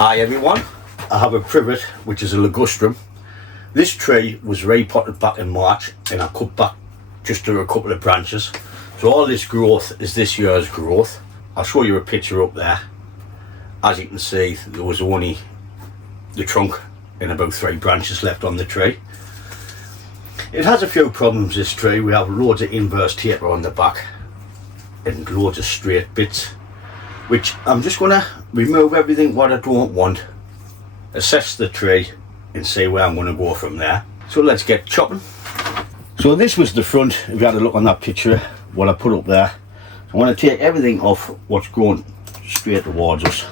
Hi everyone, I have a privet which is a ligustrum. This tree was repotted back in March and I cut back just to a couple of branches. So all this growth is this year's growth. I'll show you a picture up there. As you can see, there was only the trunk and about 3 branches left on the tree. It has a few problems, this tree. We have loads of inverse taper on the back and loads of straight bits, which I'm just going to remove everything what I don't want, assess the tree and see where I'm going to go from there. So let's get chopping. So this was the front, if you had a look on that picture, what I put up there. I want to take everything off what's going straight towards us.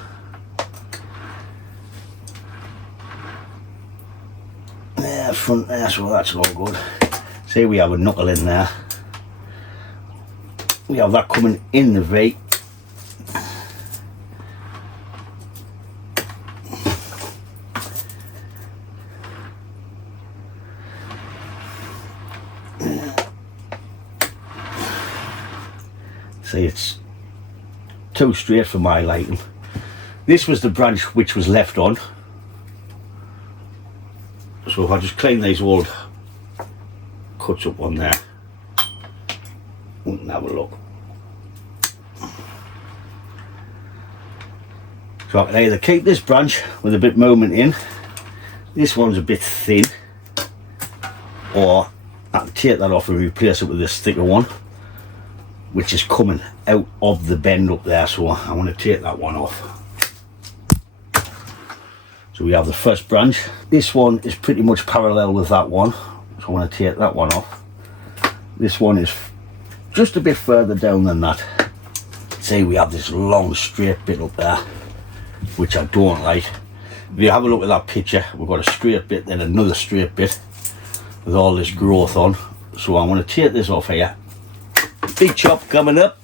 There, front there, so that's all good. See, we have a knuckle in there. We have that coming in the V. See, it's too straight for my liking. This was the branch which was left on. So if I just clean these old cuts up on there, we can have a look. So I can either keep this branch with a bit movement in, this one's a bit thin, or I can take that off and replace it with this thicker one, which is coming out of the bend up there, so I want to take that one off. So we have the first branch. This one is pretty much parallel with that one, so I want to take that one off. This one is just a bit further down than that. See, we have this long straight bit up there, which I don't like. If you have a look at that picture, we've got a straight bit, then another straight bit with all this growth on. So I want to take this off here. Big chop coming up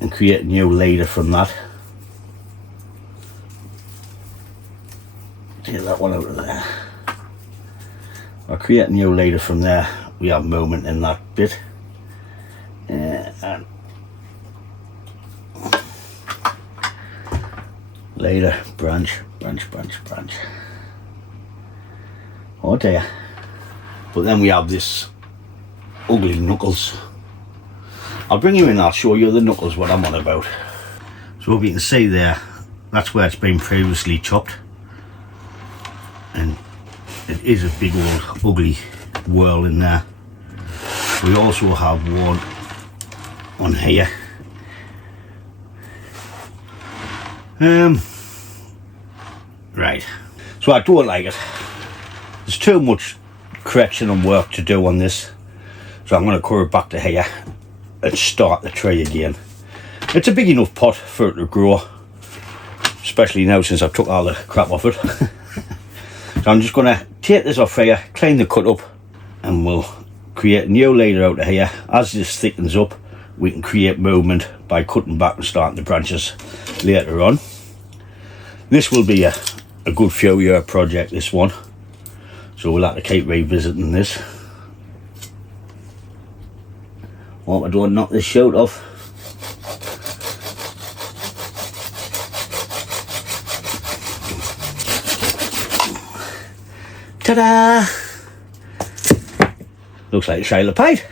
and create a new leader from that. Take that one out of there. I'll create a new leader from there. We have movement in that bit. And leader, branch. Oh dear. But then we have this ugly knuckles. I'll bring you in, I'll show you the knuckles, what I'm on about. So if you can see there, that's where it's been previously chopped, and it is a big old ugly whirl in there. We also have one on here. Right, so I don't like it. There's too much correction and work to do on this. So I'm going to curve back to here and start the tree again. It's a big enough pot for it to grow, especially now since I've took all the crap off it. So I'm just going to take this off here, clean the cut up, and we'll create a new leader out of here. As this thickens up, we can create movement by cutting back and starting the branches later on. This will be a good few year project, this one. So we'll have to keep revisiting this. Hope I don't knock this shoot off. Ta-da! Looks like a shale of paint.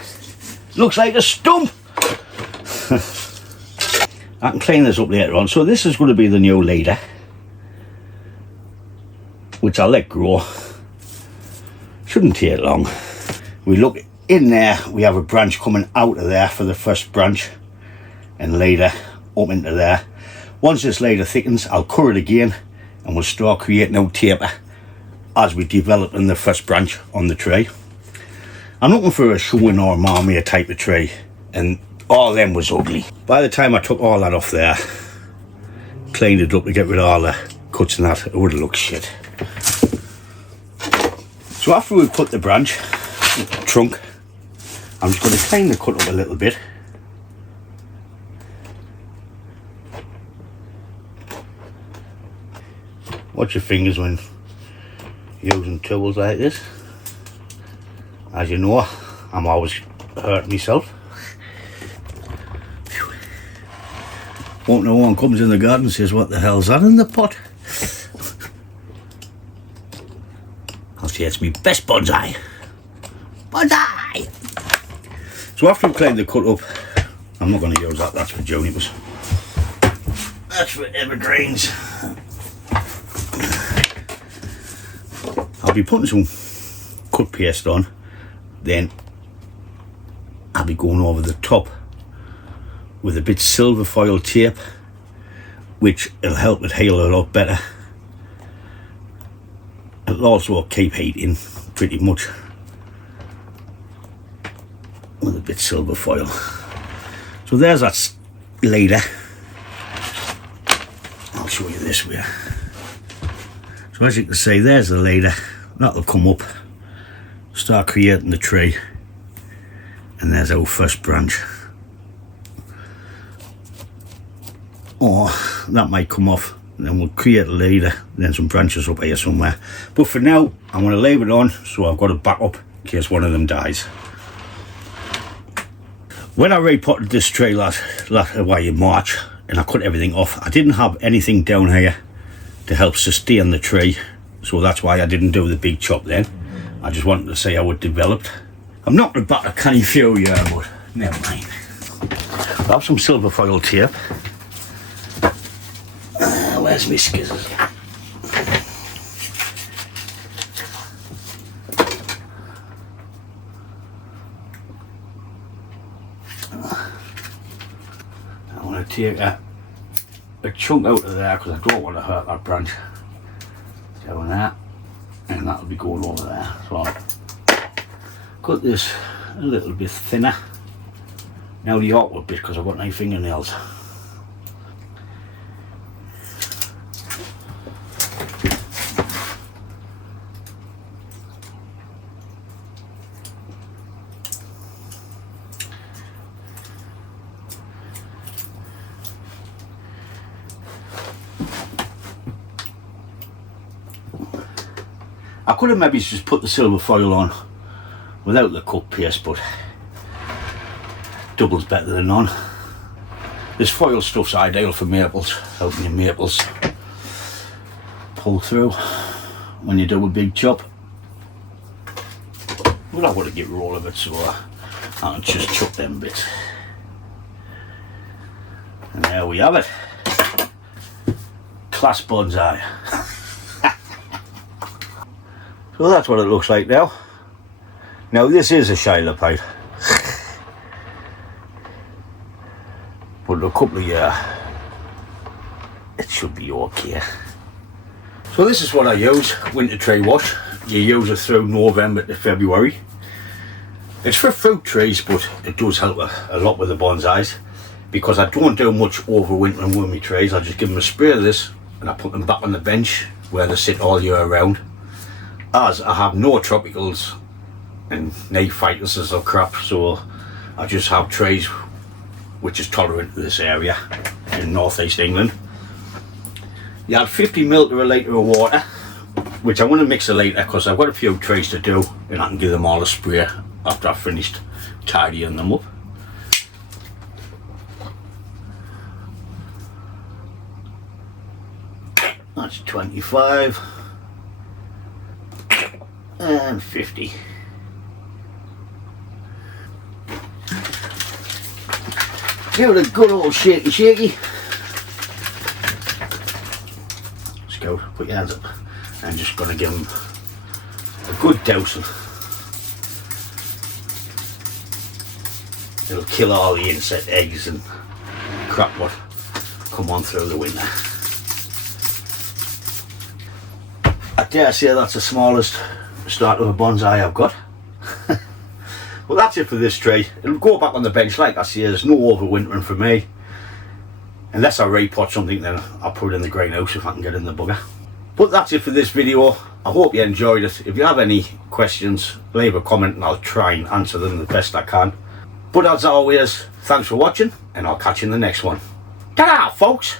Looks like a stump. I can clean this up later on. So this is going to be the new leader, which I'll let grow. Shouldn't take long. We look in there, we have a branch coming out of there for the first branch, and leader up into there. Once this leader thickens, I'll cut it again and we'll start creating out taper as we develop in the first branch on the tree. I'm looking for a showing or marmere type of tree, and all them was ugly. By the time I took all that off there, cleaned it up to get rid of all the cuts and that, it would have looked shit. So after we put the branch, trunk, I'm just going to clean the cut up a little bit. Watch your fingers when using tools like this. As you know, I'm always hurting myself. Won't no one comes in the garden and says, what the hell's that in the pot? I'll say it's my best bonsai. Bonsai! So after I've cleaned the cut up, I'm not going to use that, that's for junipers. That's for evergreens. I'll be putting some cut paste on, then I'll be going over the top with a bit silver foil tape, which will help it heal a lot better. It'll also keep heat in pretty much with a bit silver foil. So there's that leader. I'll show you this way. So as you can see, there's the leader. That'll come up, start creating the tree, and there's our first branch. Or that might come off, and then we'll create a leader, then some branches up here somewhere. But for now, I'm going to leave it on so I've got a backup in case one of them dies. When I repotted this tree last away in March, and I cut everything off, I didn't have anything down here to help sustain the tree, so that's why I didn't do the big chop then. I just wanted to see how it developed. I'm not about a canny few here, but never mind. I have some silver foil tape. Where's my scissors? I want to take a chunk out of there because I don't want to hurt that branch. Doing that, and that'll be going over there. So I'll cut this a little bit thinner. Now the awkward bit because I've got no fingernails. I could have maybe just put the silver foil on without the cut paste, but double's better than none. This foil stuff's ideal for maples, helping your maples pull through when you do a big chop. But I want to get roll of it, so I can just chop them bits. And there we have it. Class bonsai. So that's what it looks like now. Now this is a shayla pipe, but in a couple of years it should be okay. So this is what I use, winter tree wash. You use it through November to February. It's for fruit trees, but it does help a lot with the bonsais, because I don't do much overwintering with my trees. I just give them a spray of this and I put them back on the bench where they sit all year round. As I have no tropicals and no phytuses or crap, so I just have trees which is tolerant to this area in northeast England. You add 50 ml to a litre of water, which I want to mix a litre because I've got a few trees to do and I can give them all a spray after I've finished tidying them up. That's 25 and 50. Give it a good old shaky shaky. Let's go, put your hands up. I'm just going to give them a good dousing. It'll kill all the insect eggs and crap what come on through the winter. I dare say that's the smallest start of a bonsai I've got. Well, that's it for this tree. It'll go back on the bench, like I say. There's no overwintering for me. Unless I repot something, then I'll put it in the greenhouse if I can get in the bugger. But that's it for this video. I hope you enjoyed it. If you have any questions, leave a comment and I'll try and answer them the best I can. But as always, thanks for watching and I'll catch you in the next one. Ta-da, folks!